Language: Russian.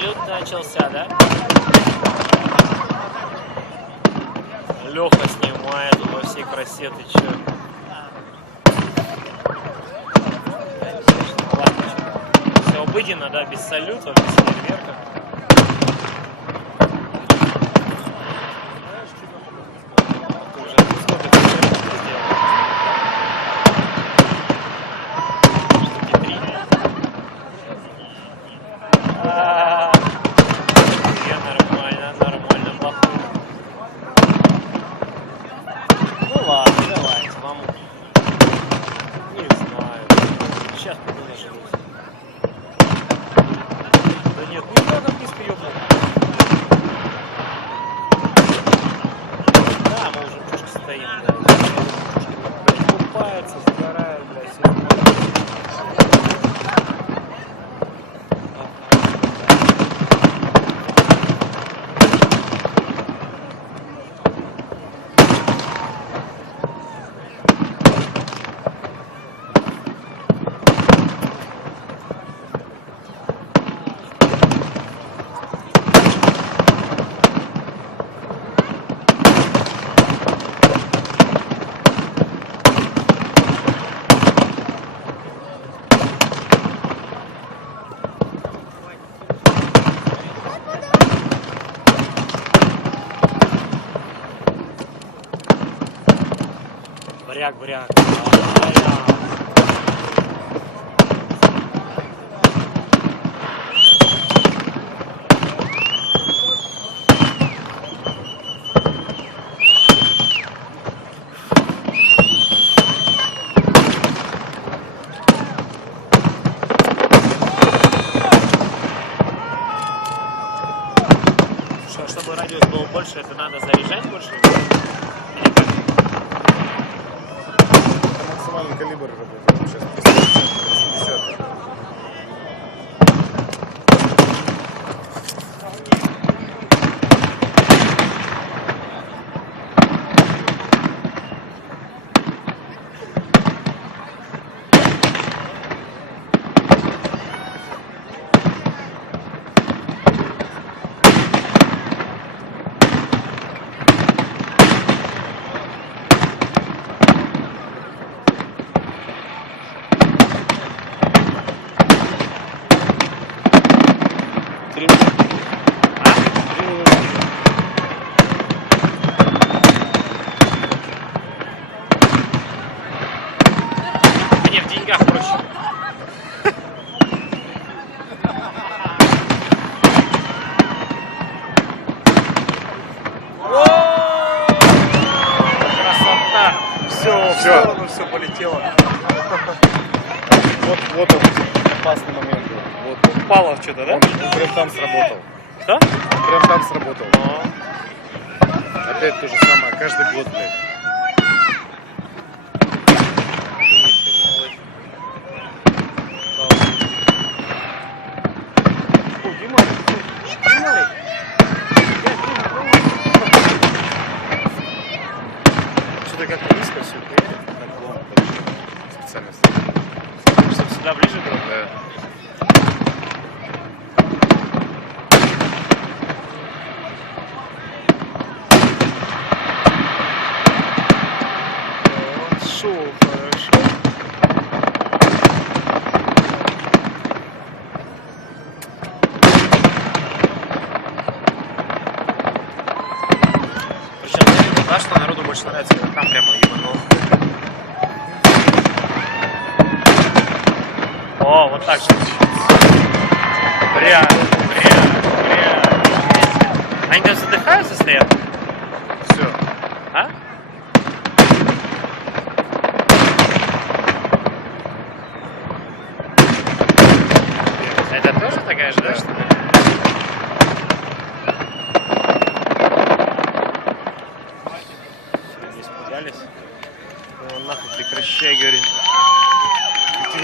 Салют начался, да? Леха снимает во всей красе, ты чё? Ладно, все обыденно, да, без салюта, без фейерверка. Сейчас пойду наживусь. Да нет, ну не надо близко ёбнуть. Да, мы уже пушки стоим, блядь. Купаются, сгорают, блядь, все Вряг, вряг. Чтобы радиус был больше, это надо заряжать больше? Максимальный калибр работает сейчас 350. Мне в деньгах проще. Красота! Все, в сторону все полетело. Вот он, опасный момент был. Вот. Упало что-то, да? Он прям там сработал. Что? Прям там сработал. Опять то же самое, каждый год, блядь. Что-то как-то низко все поедет. Наклон, специально. Чтобы сюда ближе было? Да. Хорошо. Причем да, что народу больше нравится, когда там прямо ебанул. О, вот так же. Бля. Они там задыхаются, стоят? Все. А? Это тоже такая же, да, что ли? Все, не испугались? Ну, нахуй прекращай, говорит.